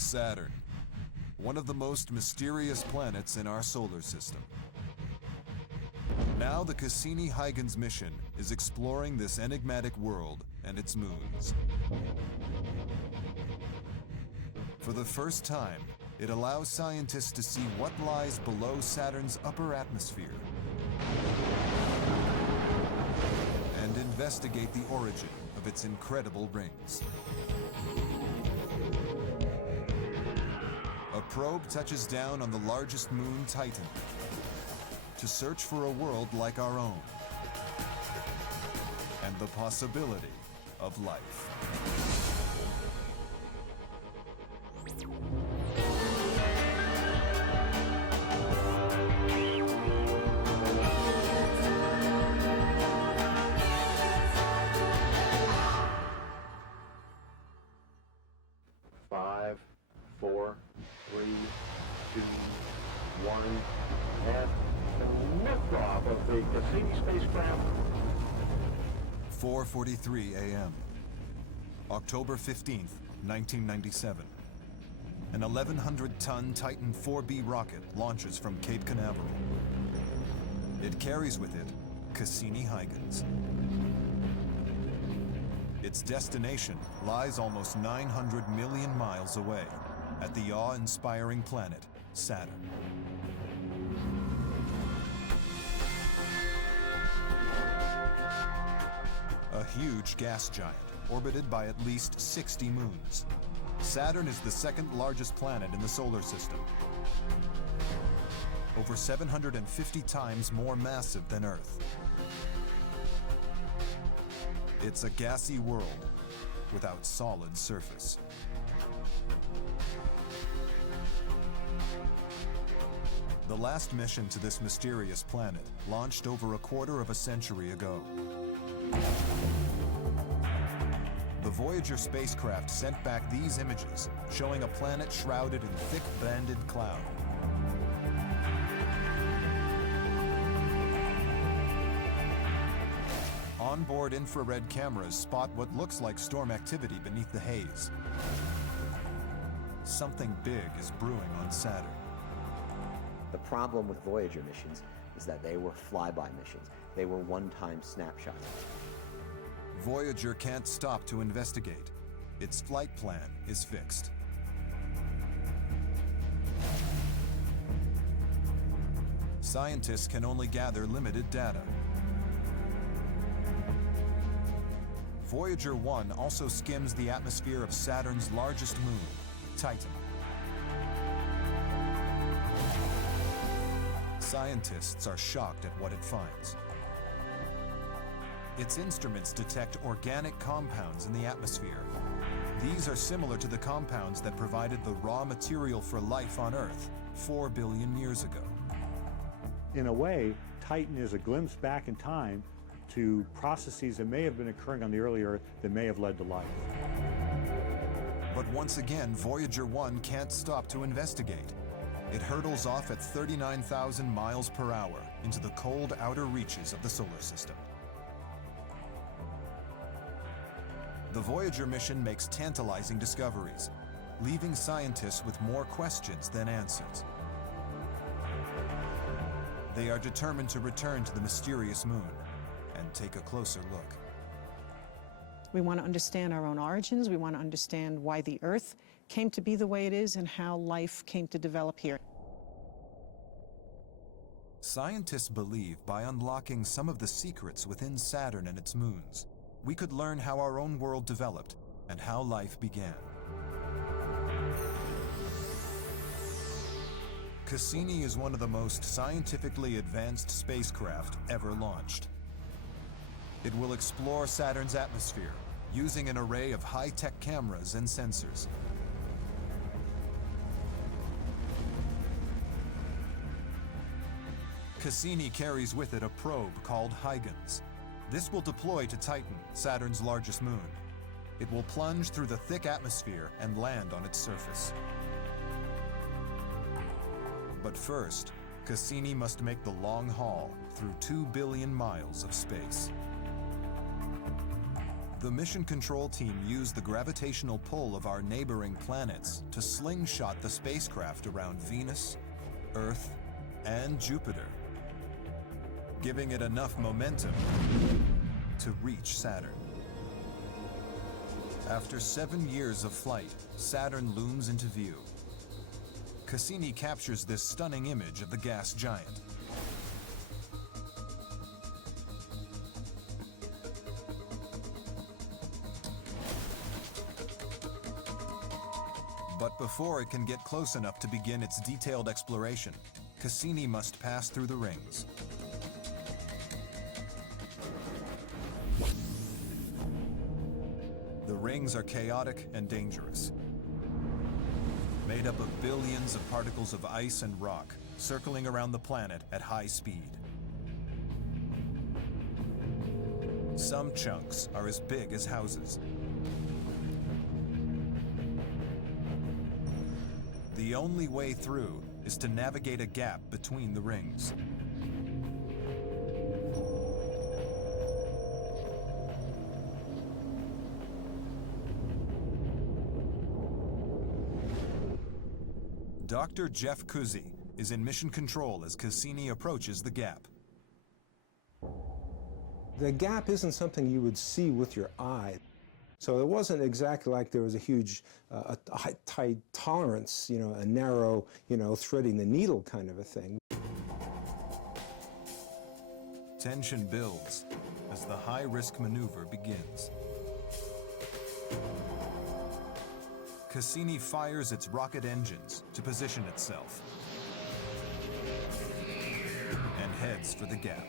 Saturn, one of the most mysterious planets in our solar system. Now the Cassini-Huygens mission is exploring this enigmatic world and its moons. For the first time, it allows scientists to see what lies below Saturn's upper atmosphere and investigate the origin of its incredible rings. A probe touches down on the largest moon, Titan, to search for a world like our own and the possibility of life. Five, four, three, two, one, and the liftoff of the Cassini spacecraft. 4:43 a.m. October 15th, 1997. An 1,100-ton Titan 4B rocket launches from Cape Canaveral. It carries with it Cassini-Huygens. Its destination lies almost 900 million miles away at the awe-inspiring planet Saturn. A huge gas giant orbited by at least 60 moons. Saturn is the second largest planet in the solar system, over 750 times more massive than Earth. It's a gassy world without solid surface. The last mission to this mysterious planet launched over a quarter of a century ago. The Voyager spacecraft sent back these images, showing a planet shrouded in thick banded cloud. Onboard infrared cameras spot what looks like storm activity beneath the haze. Something big is brewing on Saturn. The problem with Voyager missions is that they were flyby missions. They were one-time snapshots. Voyager can't stop to investigate. Its flight plan is fixed. Scientists can only gather limited data. Voyager 1 also skims the atmosphere of Saturn's largest moon, Titan. Scientists are shocked at what it finds. Its instruments detect organic compounds in the atmosphere. These are similar to the compounds that provided the raw material for life on Earth 4 billion years ago. In a way, Titan is a glimpse back in time to processes that may have been occurring on the early Earth that may have led to life. But once again, Voyager 1 can't stop to investigate. It hurtles off at 39,000 miles per hour into the cold outer reaches of the solar system. The Voyager mission makes tantalizing discoveries, leaving scientists with more questions than answers. They are determined to return to the mysterious moon and take a closer look. We want to understand our own origins. We want to understand why the Earth came to be the way it is and how life came to develop here. Scientists believe by unlocking some of the secrets within Saturn and its moons, we could learn how our own world developed and how life began. Cassini is one of the most scientifically advanced spacecraft ever launched. It will explore Saturn's atmosphere using an array of high-tech cameras and sensors. Cassini carries with it a probe called Huygens. This will deploy to Titan, Saturn's largest moon. It will plunge through the thick atmosphere and land on its surface. But first, Cassini must make the long haul through 2 billion miles of space. The mission control team used the gravitational pull of our neighboring planets to slingshot the spacecraft around Venus, Earth, and Jupiter, giving it enough momentum to reach Saturn. After 7 years of flight, Saturn looms into view. Cassini captures this stunning image of the gas giant. But before it can get close enough to begin its detailed exploration, Cassini must pass through the rings. The rings are chaotic and dangerous, made up of billions of particles of ice and rock, circling around the planet at high speed. Some chunks are as big as houses. The only way through is to navigate a gap between the rings. Dr. Jeff Kuzi is in mission control as Cassini approaches the gap. The gap isn't something you would see with your eye. So it wasn't exactly like there was a huge, tight tolerance, a narrow, threading the needle kind of a thing. Tension builds as the high-risk maneuver begins. Cassini fires its rocket engines to position itself and heads for the gap.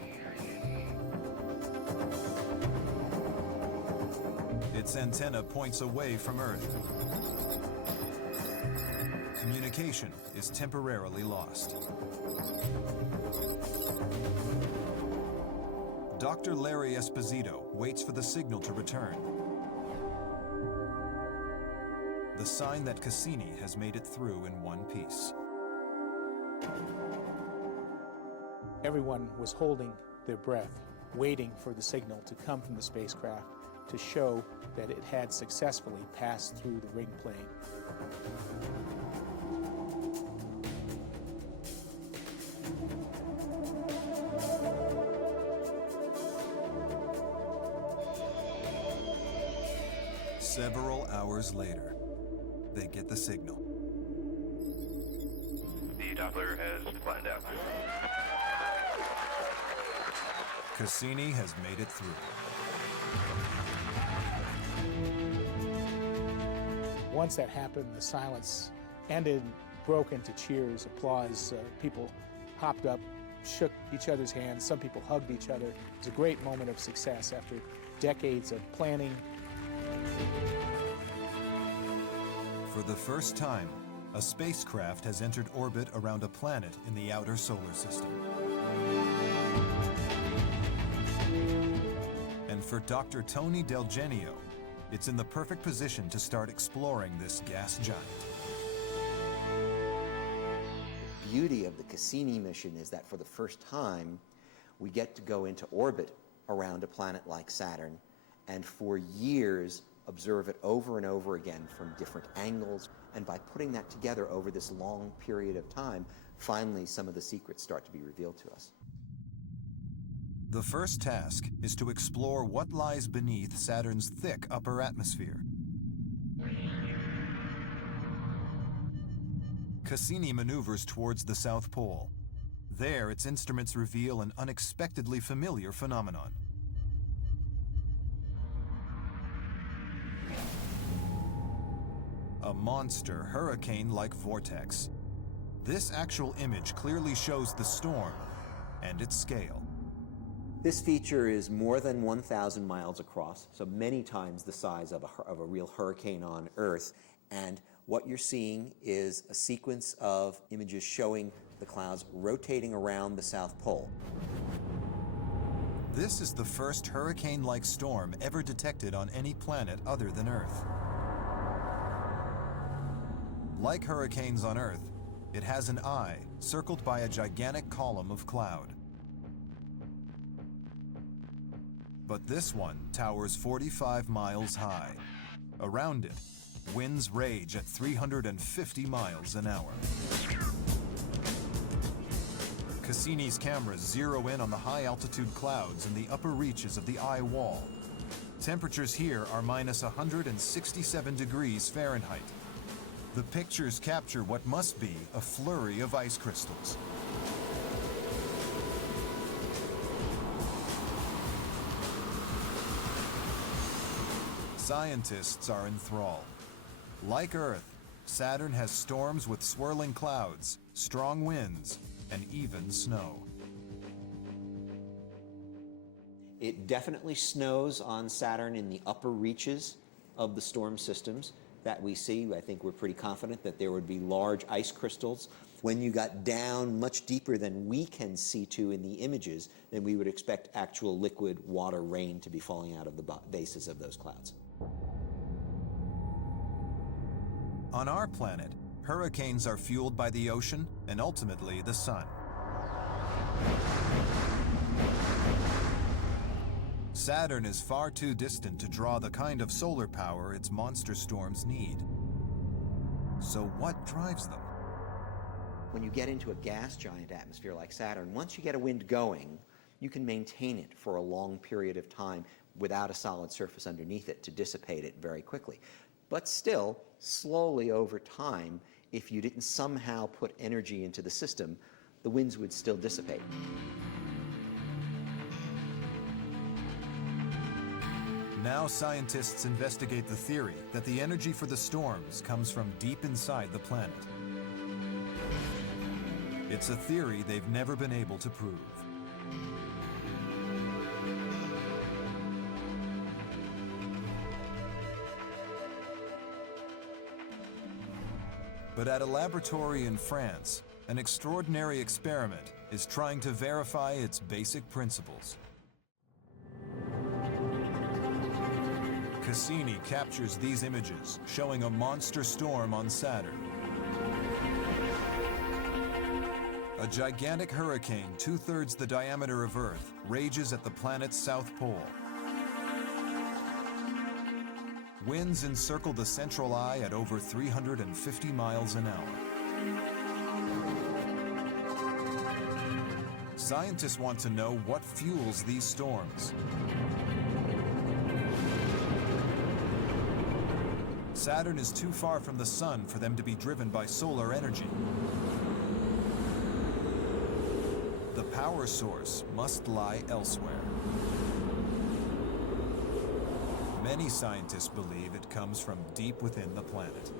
Its antenna points away from Earth. Communication is temporarily lost. Dr. Larry Esposito waits for the signal to return. The sign that Cassini has made it through in one piece. Everyone was holding their breath, waiting for the signal to come from the spacecraft to show that it had successfully passed through the ring plane. Several hours later, they get the signal. The Doppler has flattened out. Cassini has made it through. Once that happened, the silence ended, broke into cheers, applause. People hopped up, shook each other's hands. Some people hugged each other. It was a great moment of success after decades of planning. For the first time, a spacecraft has entered orbit around a planet in the outer solar system. And for Dr. Tony Del Genio, it's in the perfect position to start exploring this gas giant. The beauty of the Cassini mission is that for the first time, we get to go into orbit around a planet like Saturn, and for years observe it over and over again from different angles. And by putting that together over this long period of time, finally some of the secrets start to be revealed to us. The first task is to explore what lies beneath Saturn's thick upper atmosphere. Cassini maneuvers towards the South Pole. There, its instruments reveal an unexpectedly familiar phenomenon. A monster, hurricane-like vortex. This actual image clearly shows the storm and its scale. This feature is more than 1,000 miles across, so many times the size of a real hurricane on Earth. And what you're seeing is a sequence of images showing the clouds rotating around the South Pole. This is the first hurricane-like storm ever detected on any planet other than Earth. Like hurricanes on Earth, it has an eye circled by a gigantic column of cloud. But this one towers 45 miles high. Around it, winds rage at 350 miles an hour. Cassini's cameras zero in on the high-altitude clouds in the upper reaches of the eye wall. Temperatures here are minus 167 degrees Fahrenheit. The pictures capture what must be a flurry of ice crystals. Scientists are enthralled. Like Earth, Saturn has storms with swirling clouds, strong winds, and even snow. It definitely snows on Saturn in the upper reaches of the storm systems that we see. I think we're pretty confident that there would be large ice crystals. When you got down much deeper than we can see to in the images, then we would expect actual liquid water rain to be falling out of the bases of those clouds. On our planet, hurricanes are fueled by the ocean and ultimately the sun. Saturn is far too distant to draw the kind of solar power its monster storms need. So what drives them? When you get into a gas giant atmosphere like Saturn, once you get a wind going, you can maintain it for a long period of time without a solid surface underneath it to dissipate it very quickly. But still, slowly over time, if you didn't somehow put energy into the system, the winds would still dissipate. Now scientists investigate the theory that the energy for the storms comes from deep inside the planet. It's a theory they've never been able to prove. But at a laboratory in France, an extraordinary experiment is trying to verify its basic principles. Cassini captures these images, showing a monster storm on Saturn. A gigantic hurricane 2/3 the diameter of Earth rages at the planet's south pole. Winds encircle the central eye at over 350 miles an hour. Scientists want to know what fuels these storms. Saturn is too far from the sun for them to be driven by solar energy. The power source must lie elsewhere. Many scientists believe it comes from deep within the planet.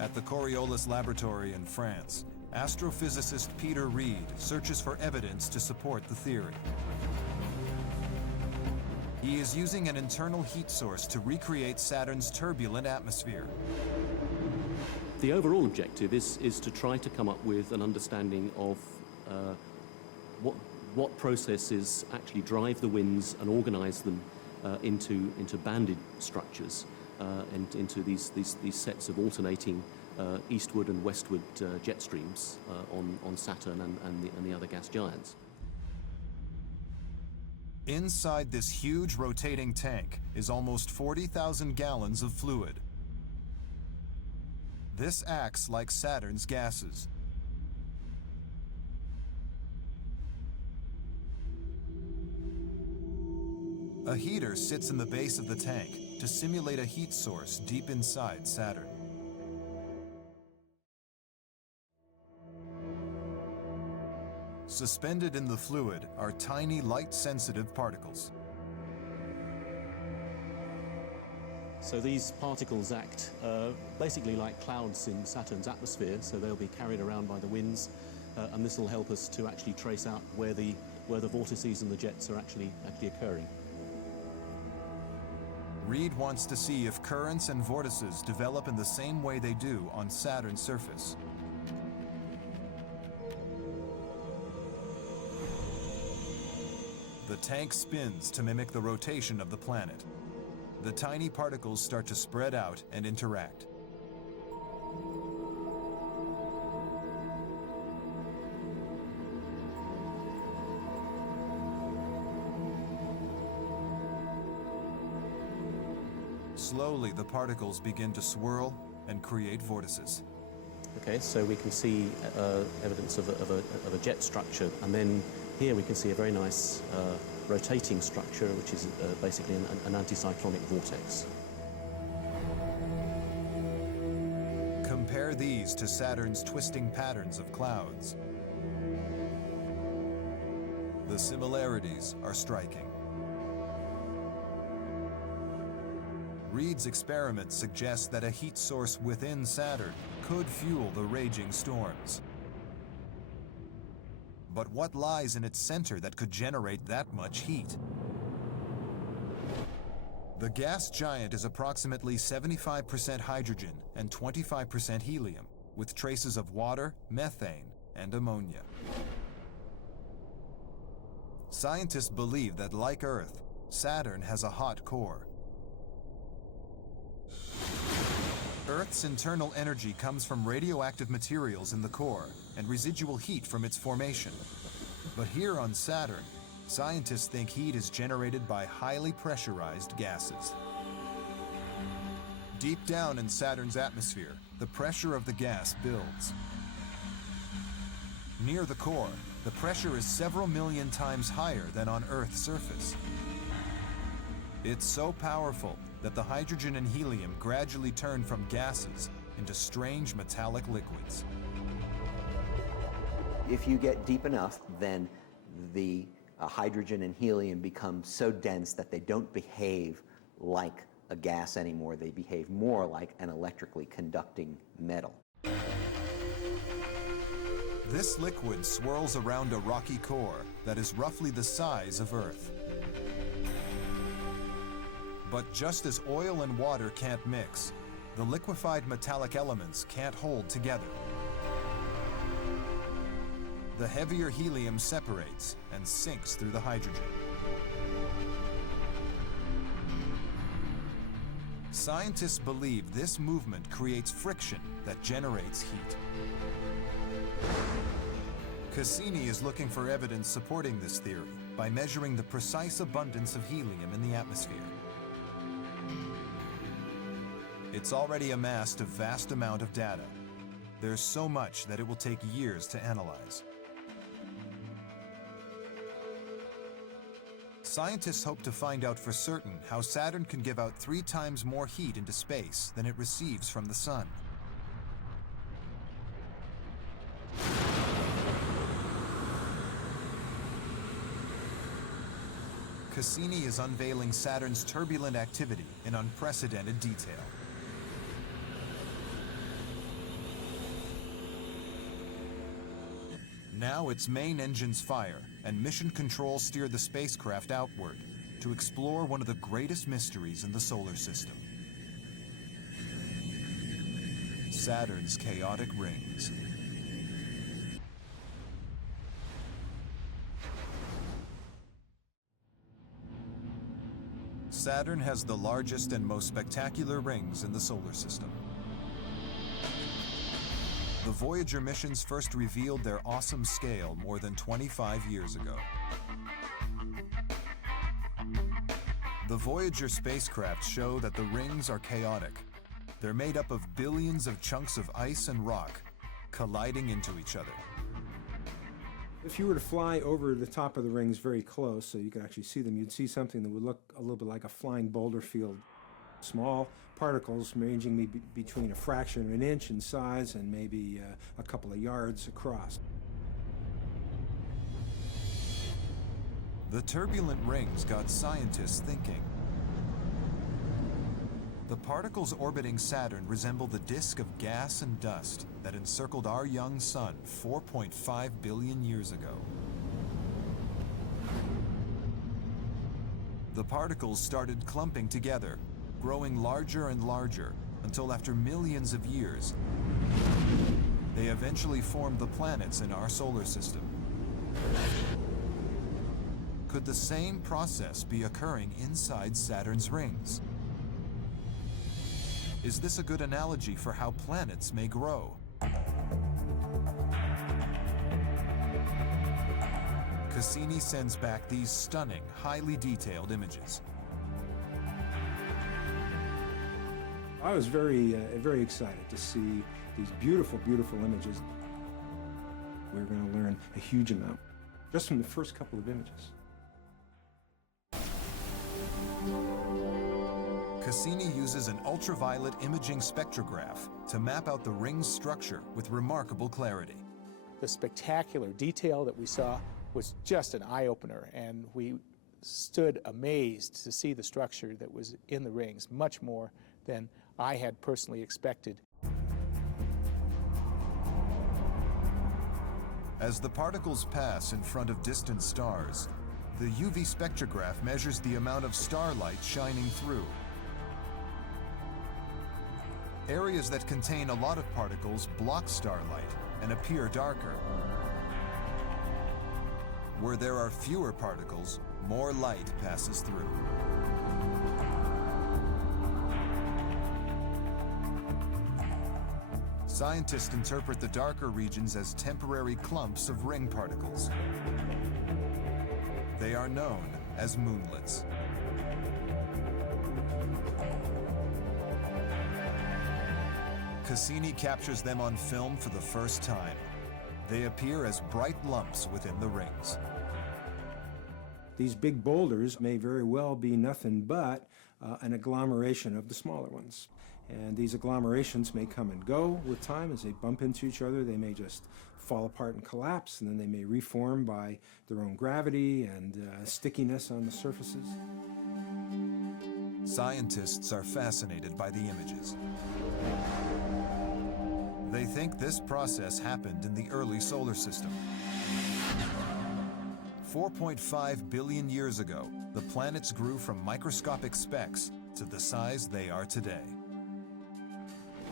At the Coriolis Laboratory in France, astrophysicist Peter Reed searches for evidence to support the theory. He is using an internal heat source to recreate Saturn's turbulent atmosphere. The overall objective is to try to come up with an understanding of what processes actually drive the winds and organize them into banded structures and into these sets of alternating eastward and westward jet streams on Saturn and the other gas giants. Inside this huge rotating tank is almost 40,000 gallons of fluid. This acts like Saturn's gases. A heater sits in the base of the tank to simulate a heat source deep inside Saturn. Suspended in the fluid are tiny light-sensitive particles. So these particles act basically like clouds in Saturn's atmosphere, so they'll be carried around by the winds, and this will help us to actually trace out where the vortices and the jets are actually occurring. Reed wants to see if currents and vortices develop in the same way they do on Saturn's surface. The tank spins to mimic the rotation of the planet. The tiny particles start to spread out and interact. Slowly, the particles begin to swirl and create vortices. Okay, so we can see evidence of a jet structure, and then here we can see a very nice rotating structure, which is basically an anticyclonic vortex. Compare these to Saturn's twisting patterns of clouds. The similarities are striking. Reed's experiment suggests that a heat source within Saturn could fuel the raging storms. But what lies in its center that could generate that much heat? The gas giant is approximately 75% hydrogen and 25% helium, with traces of water, methane, and ammonia. Scientists believe that, like Earth, Saturn has a hot core. Earth's internal energy comes from radioactive materials in the core and residual heat from its formation. But here on Saturn, scientists think heat is generated by highly pressurized gases. Deep down in Saturn's atmosphere, the pressure of the gas builds. Near the core, the pressure is several million times higher than on Earth's surface. It's so powerful that the hydrogen and helium gradually turn from gases into strange metallic liquids. If you get deep enough, then the hydrogen and helium become so dense that they don't behave like a gas anymore. They behave more like an electrically conducting metal. This liquid swirls around a rocky core that is roughly the size of Earth. But just as oil and water can't mix, the liquefied metallic elements can't hold together. The heavier helium separates and sinks through the hydrogen. Scientists believe this movement creates friction that generates heat. Cassini is looking for evidence supporting this theory by measuring the precise abundance of helium in the atmosphere. It's already amassed a vast amount of data. There's so much that it will take years to analyze. Scientists hope to find out for certain how Saturn can give out 3 times more heat into space than it receives from the Sun. Cassini is unveiling Saturn's turbulent activity in unprecedented detail. Now its main engines fire, and mission control steer the spacecraft outward to explore one of the greatest mysteries in the solar system: Saturn's chaotic rings. Saturn has the largest and most spectacular rings in the solar system. The Voyager missions first revealed their awesome scale more than 25 years ago. The Voyager spacecraft show that the rings are chaotic. They're made up of billions of chunks of ice and rock colliding into each other. If you were to fly over the top of the rings very close so you could actually see them, you'd see something that would look a little bit like a flying boulder field. Small particles ranging between a fraction of an inch in size and maybe a couple of yards across. The turbulent rings got scientists thinking. The particles orbiting Saturn resemble the disk of gas and dust that encircled our young sun 4.5 billion years ago. The particles started clumping together, growing larger and larger, until after millions of years, they eventually formed the planets in our solar system. Could the same process be occurring inside Saturn's rings? Is this a good analogy for how planets may grow? Cassini sends back these stunning, highly detailed images. I was very excited to see these beautiful, beautiful images. We're going to learn a huge amount just from the first couple of images. Cassini uses an ultraviolet imaging spectrograph to map out the ring's structure with remarkable clarity. The spectacular detail that we saw was just an eye-opener, and we stood amazed to see the structure that was in the rings, much more than I had personally expected. As the particles pass in front of distant stars, the UV spectrograph measures the amount of starlight shining through. Areas that contain a lot of particles block starlight and appear darker. Where there are fewer particles, more light passes through. Scientists interpret the darker regions as temporary clumps of ring particles. They are known as moonlets. Cassini captures them on film for the first time. They appear as bright lumps within the rings. These big boulders may very well be nothing but an agglomeration of the smaller ones. And these agglomerations may come and go with time. As they bump into each other, they may just fall apart and collapse, and then they may reform by their own gravity and stickiness on the surfaces. Scientists are fascinated by the images. They think this process happened in the early solar system. 4.5 billion years ago, the planets grew from microscopic specks to the size they are today.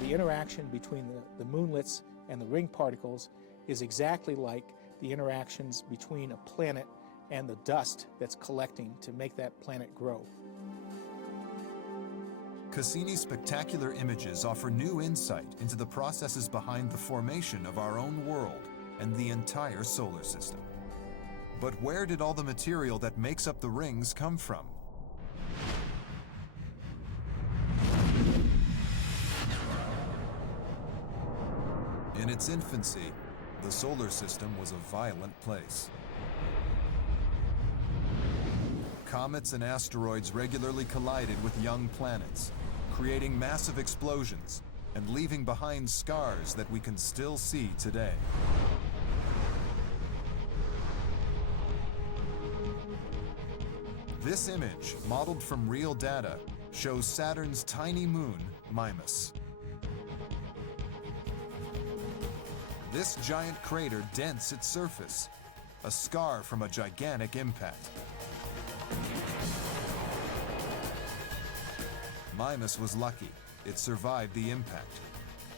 The interaction between the moonlets and the ring particles is exactly like the interactions between a planet and the dust that's collecting to make that planet grow. Cassini's spectacular images offer new insight into the processes behind the formation of our own world and the entire solar system. But where did all the material that makes up the rings come from? In its infancy, the solar system was a violent place. Comets and asteroids regularly collided with young planets, creating massive explosions and leaving behind scars that we can still see today. This image, modeled from real data, shows Saturn's tiny moon, Mimas. This giant crater dents its surface, a scar from a gigantic impact. Mimas was lucky. It survived the impact.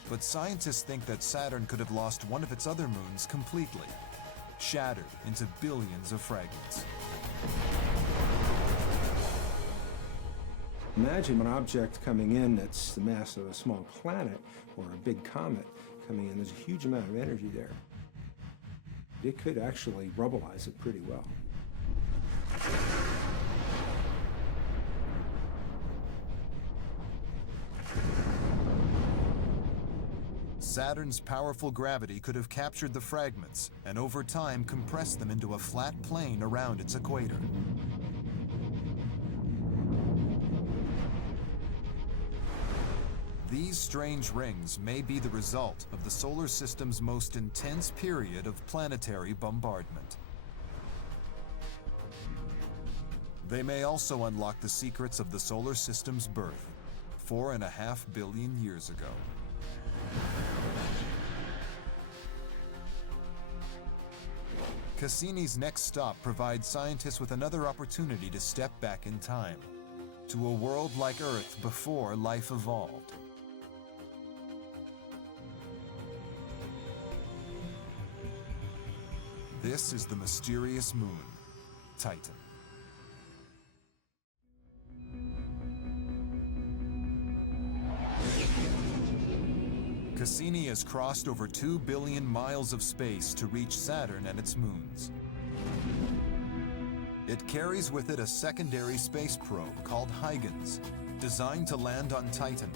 But scientists think that Saturn could have lost one of its other moons completely, shattered into billions of fragments. Imagine an object coming in that's the mass of a small planet or a big comet coming in. There's a huge amount of energy there. It could actually rubbleize it pretty well. Saturn's powerful gravity could have captured the fragments and over time compressed them into a flat plane around its equator. These strange rings may be the result of the solar system's most intense period of planetary bombardment. They may also unlock the secrets of the solar system's birth 4.5 billion years ago. Cassini's next stop provides scientists with another opportunity to step back in time, to a world like Earth before life evolved. This is the mysterious moon, Titan. Cassini has crossed over 2 billion miles of space to reach Saturn and its moons. It carries with it a secondary space probe called Huygens, designed to land on Titan,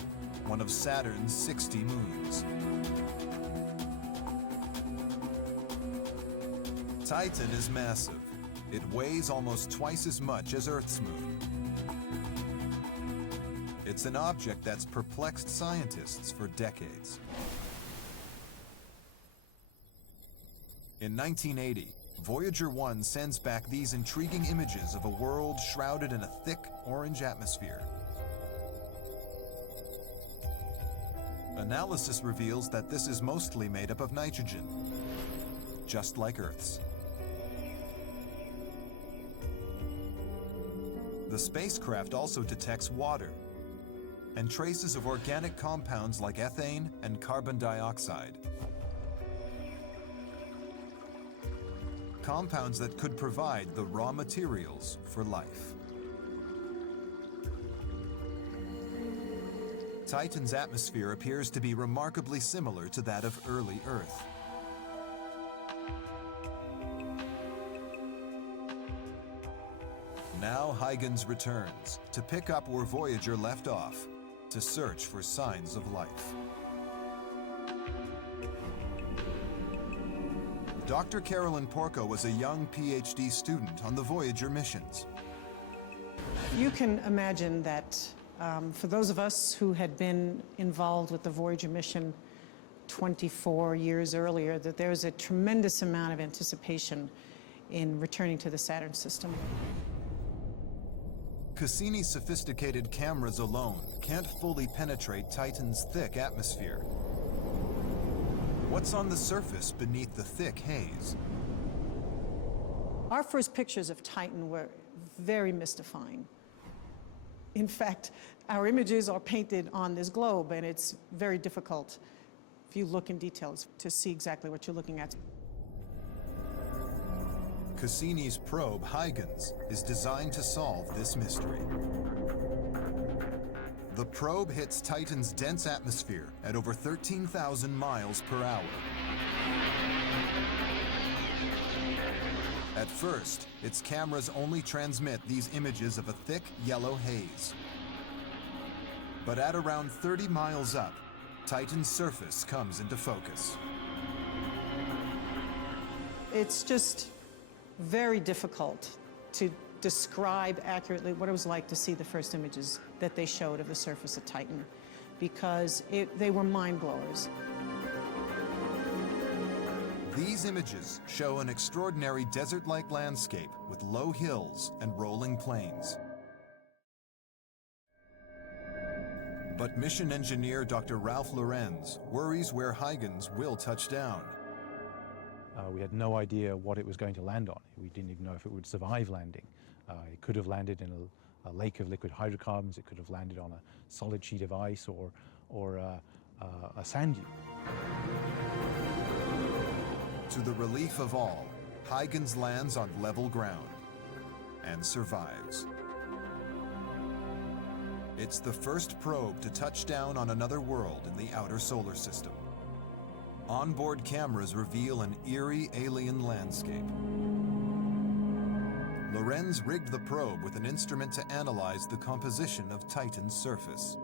one of Saturn's 60 moons. Titan is massive. It weighs almost twice as much as Earth's moon. It's an object that's perplexed scientists for decades. In 1980, Voyager 1 sends back these intriguing images of a world shrouded in a thick orange atmosphere. Analysis reveals that this is mostly made up of nitrogen, just like Earth's. The spacecraft also detects water and traces of organic compounds like ethane and carbon dioxide. Compounds that could provide the raw materials for life. Titan's atmosphere appears to be remarkably similar to that of early Earth. Now Huygens returns to pick up where Voyager left off, to search for signs of life. Dr. Carolyn Porco was a young PhD student on the Voyager missions. You can imagine that for those of us who had been involved with the Voyager mission 24 years earlier, that there was a tremendous amount of anticipation in returning to the Saturn system. Cassini's sophisticated cameras alone can't fully penetrate Titan's thick atmosphere. What's on the surface beneath the thick haze? Our first pictures of Titan were very mystifying. In fact, our images are painted on this globe, and it's very difficult, if you look in details, to see exactly what you're looking at. Cassini's probe, Huygens, is designed to solve this mystery. The probe hits Titan's dense atmosphere at over 13,000 miles per hour. At first, its cameras only transmit these images of a thick yellow haze. But at around 30 miles up, Titan's surface comes into focus. It's just very difficult to describe accurately what it was like to see the first images that they showed of the surface of Titan, because they were mind-blowers. These images show an extraordinary desert-like landscape with low hills and rolling plains. But mission engineer Dr. Ralph Lorenz worries where Huygens will touch down. We had no idea what it was going to land on. We didn't even know if it would survive landing. It could have landed in a lake of liquid hydrocarbons. It could have landed on a solid sheet of ice or a sand dune. To the relief of all, Huygens lands on level ground and survives. It's the first probe to touch down on another world in the outer solar system. Onboard cameras reveal an eerie alien landscape. Lorenz rigged the probe with an instrument to analyze the composition of Titan's surface.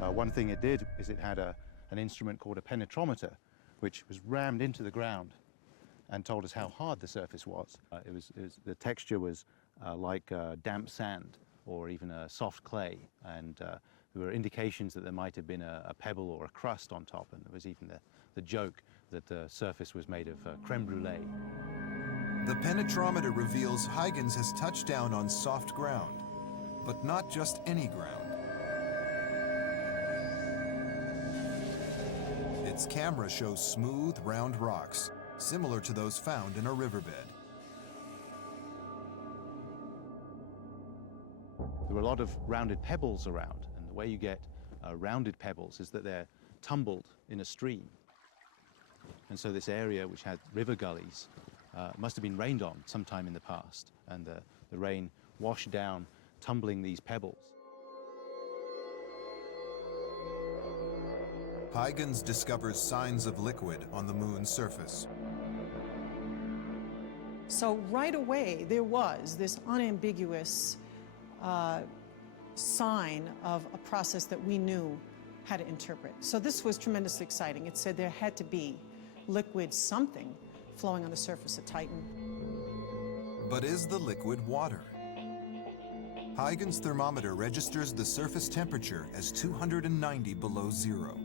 One thing it did is it had an instrument called a penetrometer, which was rammed into the ground and told us how hard the surface was. The texture was like damp sand or even a soft clay, and there were indications that there might have been a pebble or a crust on top, and there was even the joke that the surface was made of creme brulee. The penetrometer reveals Huygens has touched down on soft ground, but not just any ground. Its camera shows smooth, round rocks, similar to those found in a riverbed. There were a lot of rounded pebbles around, and the way you get rounded pebbles is that they're tumbled in a stream. And so this area, which had river gullies, must have been rained on sometime in the past, and the rain washed down, tumbling these pebbles. Huygens discovers signs of liquid on the moon's surface. So right away, there was this unambiguous sign of a process that we knew how to interpret. So this was tremendously exciting. It said there had to be liquid something flowing on the surface of Titan. But is the liquid water? Huygens thermometer registers the surface temperature as 290 below zero.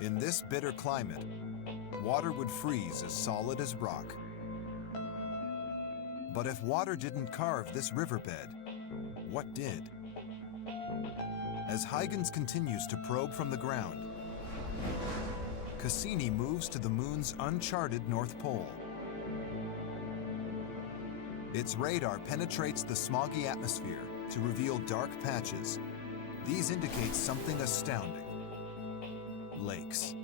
In this bitter climate, water would freeze as solid as rock. But if water didn't carve this riverbed, what did? As Huygens continues to probe from the ground, Cassini moves to the moon's uncharted North Pole. Its radar penetrates the smoggy atmosphere to reveal dark patches. These indicate something astounding. Lakes.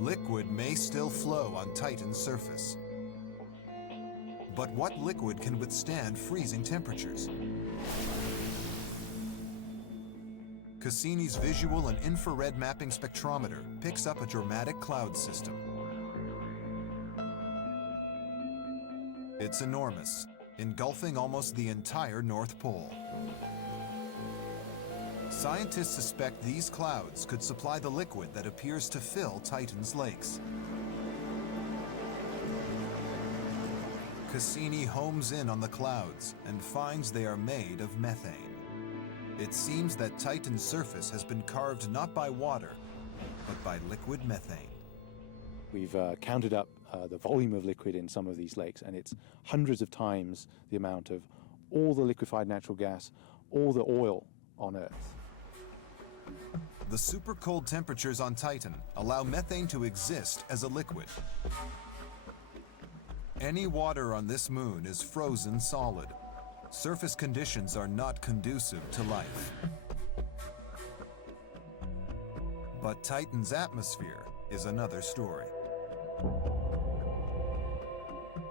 Liquid may still flow on Titan's surface. But what liquid can withstand freezing temperatures? Cassini's visual and infrared mapping spectrometer picks up a dramatic cloud system. It's enormous, engulfing almost the entire North Pole. Scientists suspect these clouds could supply the liquid that appears to fill Titan's lakes. Cassini homes in on the clouds and finds they are made of methane. It seems that Titan's surface has been carved not by water, but by liquid methane. We've counted up the volume of liquid in some of these lakes, and it's hundreds of times the amount of all the liquefied natural gas, all the oil on Earth. The super cold temperatures on Titan allow methane to exist as a liquid. Any water on this moon is frozen solid. Surface conditions are not conducive to life. But Titan's atmosphere is another story.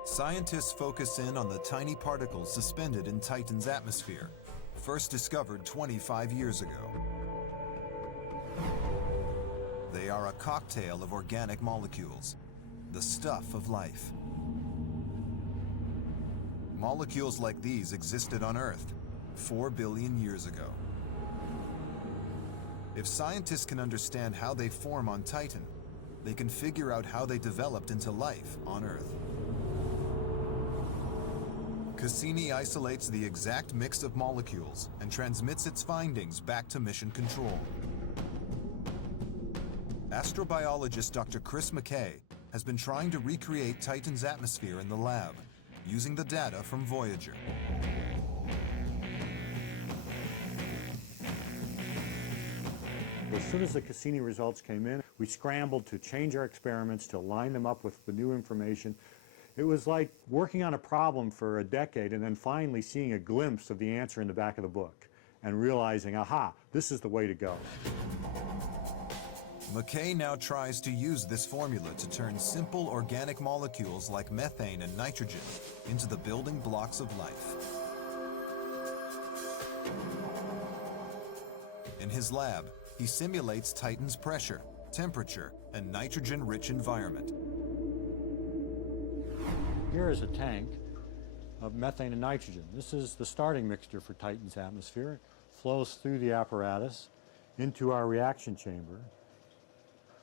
Scientists focus in on the tiny particles suspended in Titan's atmosphere, first discovered 25 years ago. They are a cocktail of organic molecules, the stuff of life. Molecules like these existed on Earth 4 billion years ago. If scientists can understand how they form on Titan, they can figure out how they developed into life on Earth. Cassini isolates the exact mix of molecules and transmits its findings back to mission control. Astrobiologist Dr. Chris McKay has been trying to recreate Titan's atmosphere in the lab, using the data from Voyager. As soon as the Cassini results came in, we scrambled to change our experiments to line them up with the new information. It was like working on a problem for a decade and then finally seeing a glimpse of the answer in the back of the book and realizing, aha, this is the way to go. McKay now tries to use this formula to turn simple organic molecules like methane and nitrogen into the building blocks of life. In his lab, he simulates Titan's pressure, temperature, and nitrogen-rich environment. Here is a tank of methane and nitrogen. This is the starting mixture for Titan's atmosphere. It flows through the apparatus into our reaction chamber.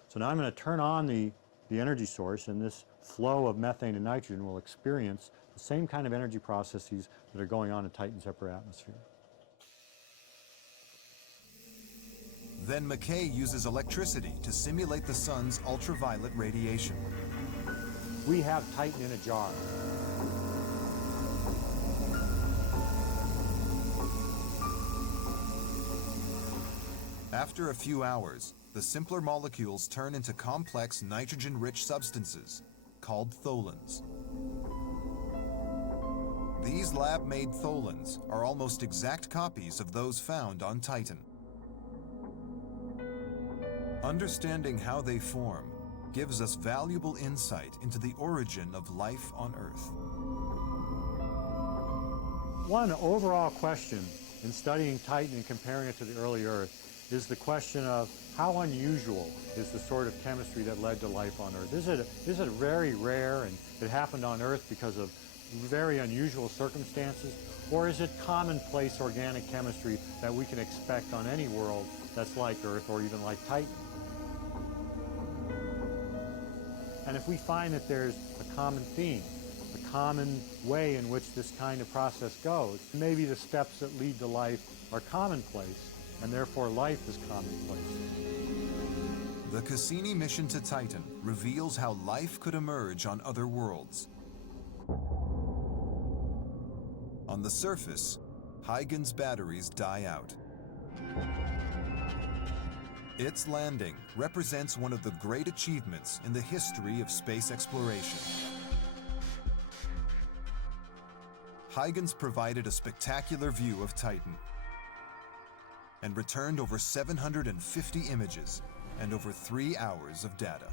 So now I'm going to turn on the energy source, and this flow of methane and nitrogen will experience the same kind of energy processes that are going on in Titan's upper atmosphere. Then McKay uses electricity to simulate the sun's ultraviolet radiation. We have Titan in a jar. After a few hours, the simpler molecules turn into complex nitrogen-rich substances called tholins. These lab-made tholins are almost exact copies of those found on Titan. Understanding how they form gives us valuable insight into the origin of life on Earth. One overall question in studying Titan and comparing it to the early Earth is the question of how unusual is the sort of chemistry that led to life on Earth? Is it very rare and it happened on Earth because of very unusual circumstances, or is it commonplace organic chemistry that we can expect on any world that's like Earth or even like Titan? And if we find that there's a common theme, a common way in which this kind of process goes, maybe the steps that lead to life are commonplace, and therefore life is commonplace. The Cassini mission to Titan reveals how life could emerge on other worlds. On the surface, Huygens batteries die out. Its landing represents one of the great achievements in the history of space exploration. Huygens provided a spectacular view of Titan and returned over 750 images and over 3 hours of data.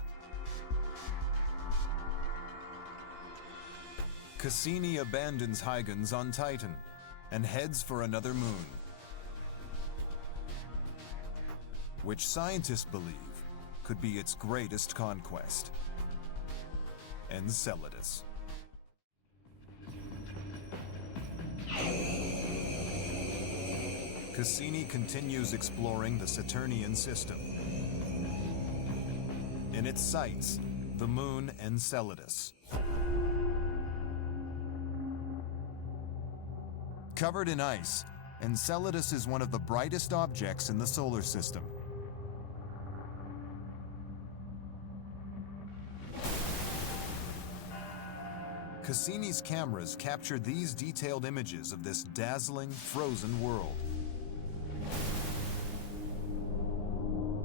Cassini abandons Huygens on Titan and heads for another moon, which scientists believe could be its greatest conquest, Enceladus. Cassini continues exploring the Saturnian system. In its sights, the moon Enceladus. Covered in ice, Enceladus is one of the brightest objects in the solar system. Cassini's cameras captured these detailed images of this dazzling, frozen world.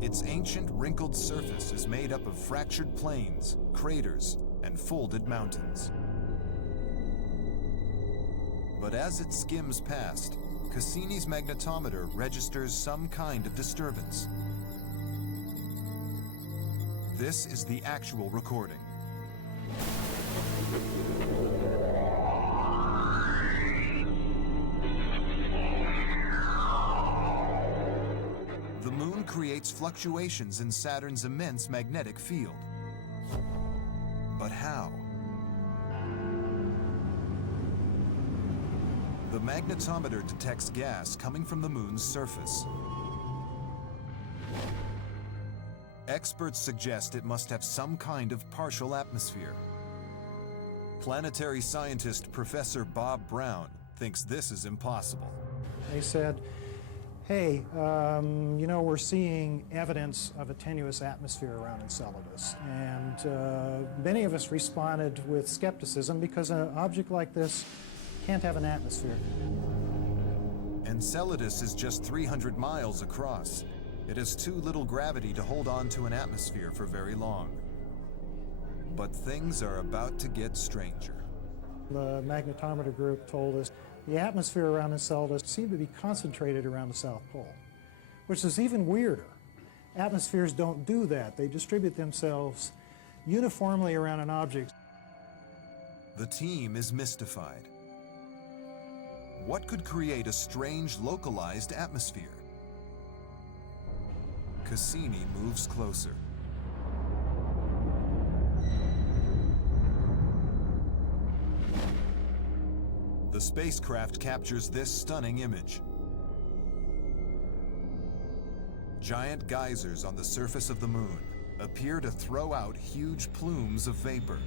Its ancient, wrinkled surface is made up of fractured plains, craters, and folded mountains. But as it skims past, Cassini's magnetometer registers some kind of disturbance. This is the actual recording. The moon creates fluctuations in Saturn's immense magnetic field. But how? The magnetometer detects gas coming from the moon's surface. Experts suggest it must have some kind of partial atmosphere. Planetary scientist Professor Bob Brown thinks this is impossible. They said, hey, you know, we're seeing evidence of a tenuous atmosphere around Enceladus. And many of us responded with skepticism because an object like this can't have an atmosphere. Enceladus is just 300 miles across. It has too little gravity to hold on to an atmosphere for very long. But things are about to get stranger. The magnetometer group told us the atmosphere around Enceladus seemed to be concentrated around the South Pole, which is even weirder. Atmospheres don't do that. They distribute themselves uniformly around an object. The team is mystified. What could create a strange, localized atmosphere? Cassini moves closer. The spacecraft captures this stunning image. Giant geysers on the surface of the moon appear to throw out huge plumes of vapor.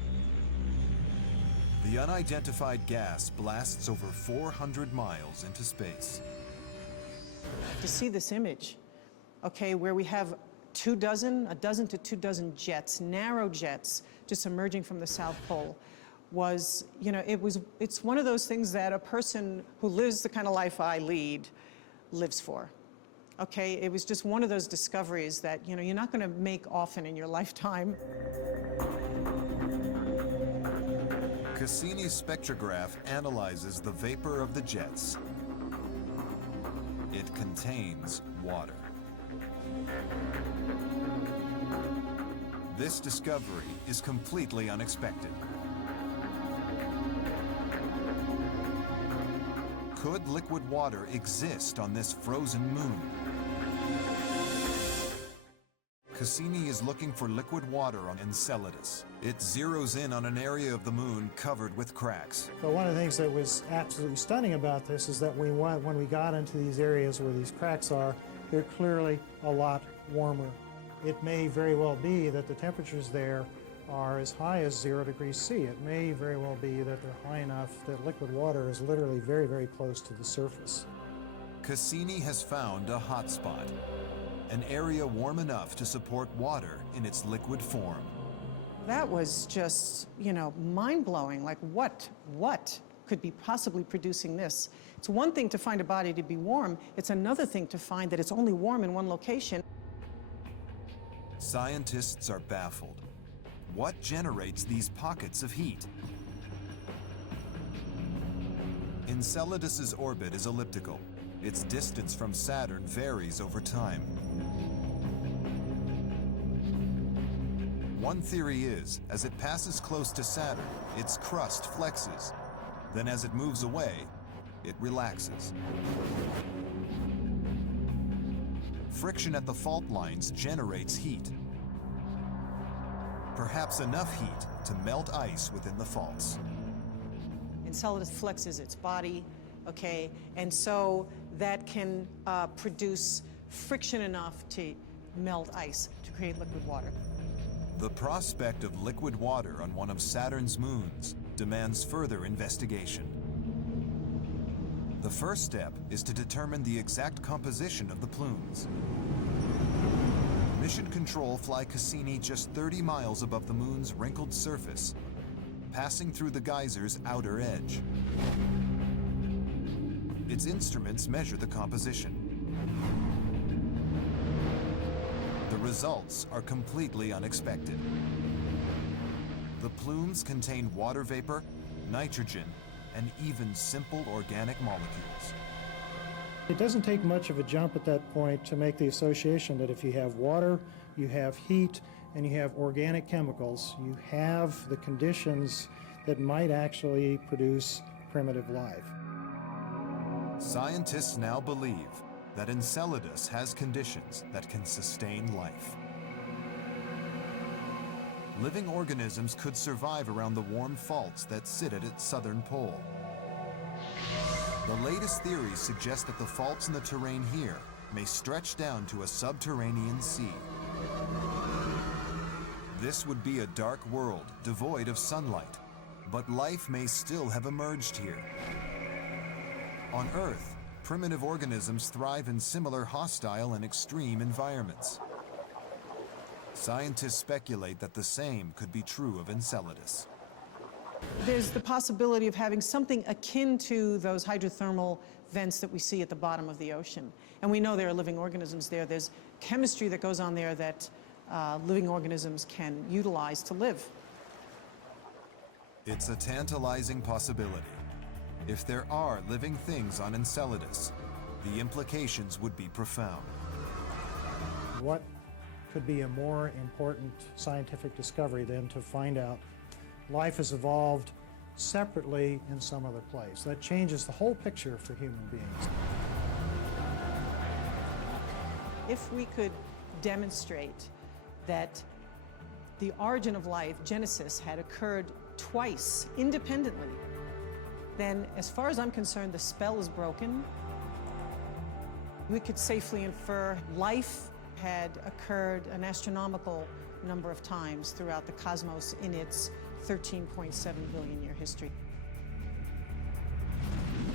The unidentified gas blasts over 400 miles into space. To see this image, okay, where we have a dozen to 24 jets, narrow jets, just emerging from the South Pole, was, you know, it's one of those things that a person who lives the kind of life I lead lives for. Okay, it was just one of those discoveries that, you know, you're not going to make often in your lifetime. Cassini's spectrograph analyzes the vapor of the jets. It contains water. This discovery is completely unexpected. Could liquid water exist on this frozen moon? Cassini is looking for liquid water on Enceladus. It zeroes in on an area of the moon covered with cracks. But one of the things that was absolutely stunning about this is that when we got into these areas where these cracks are, they're clearly a lot warmer. It may very well be that the temperatures there are as high as 0 degrees C. It may very well be that they're high enough that liquid water is literally very, very close to the surface. Cassini has found a hotspot, an area warm enough to support water in its liquid form. That was just, mind-blowing. Like, what could be possibly producing this? It's one thing to find a body to be warm. It's another thing to find that it's only warm in one location. Scientists are baffled. What generates these pockets of heat? Enceladus's orbit is elliptical. Its distance from Saturn varies over time. One theory is, as it passes close to Saturn, its crust flexes. Then as it moves away, it relaxes. Friction at the fault lines generates heat. Perhaps enough heat to melt ice within the faults. Enceladus flexes its body, okay, and so that can produce friction enough to melt ice, to create liquid water. The prospect of liquid water on one of Saturn's moons demands further investigation. The first step is to determine the exact composition of the plumes. Mission Control fly Cassini just 30 miles above the moon's wrinkled surface, passing through the geyser's outer edge. Its instruments measure the composition. The results are completely unexpected. The plumes contain water vapor, nitrogen, and even simple organic molecules. It doesn't take much of a jump at that point to make the association that if you have water, you have heat, and you have organic chemicals, you have the conditions that might actually produce primitive life. Scientists now believe that Enceladus has conditions that can sustain life. Living organisms could survive around the warm faults that sit at its southern pole. The latest theories suggest that the faults in the terrain here may stretch down to a subterranean sea. This would be a dark world devoid of sunlight, but life may still have emerged here. On Earth, primitive organisms thrive in similar hostile and extreme environments. Scientists speculate that the same could be true of Enceladus. There's the possibility of having something akin to those hydrothermal vents that we see at the bottom of the ocean. And we know there are living organisms there. There's chemistry that goes on there that living organisms can utilize to live. It's a tantalizing possibility. If there are living things on Enceladus, the implications would be profound. What could be a more important scientific discovery than to find out life has evolved separately in some other place? That changes the whole picture for human beings. If we could demonstrate that the origin of life, Genesis, had occurred twice independently, then as far as I'm concerned, the spell is broken. We could safely infer life had occurred an astronomical number of times throughout the cosmos in its 13.7 billion year history.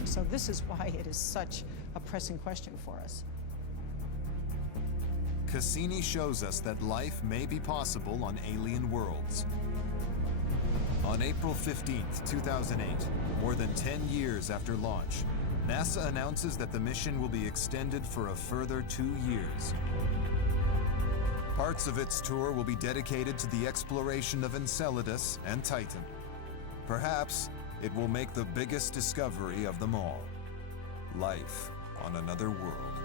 So this is why it is such a pressing question for us. Cassini shows us that life may be possible on alien worlds. On April 15th, 2008, more than 10 years after launch, NASA announces that the mission will be extended for a further 2 years. Parts of its tour will be dedicated to the exploration of Enceladus and Titan. Perhaps it will make the biggest discovery of them all: life on another world.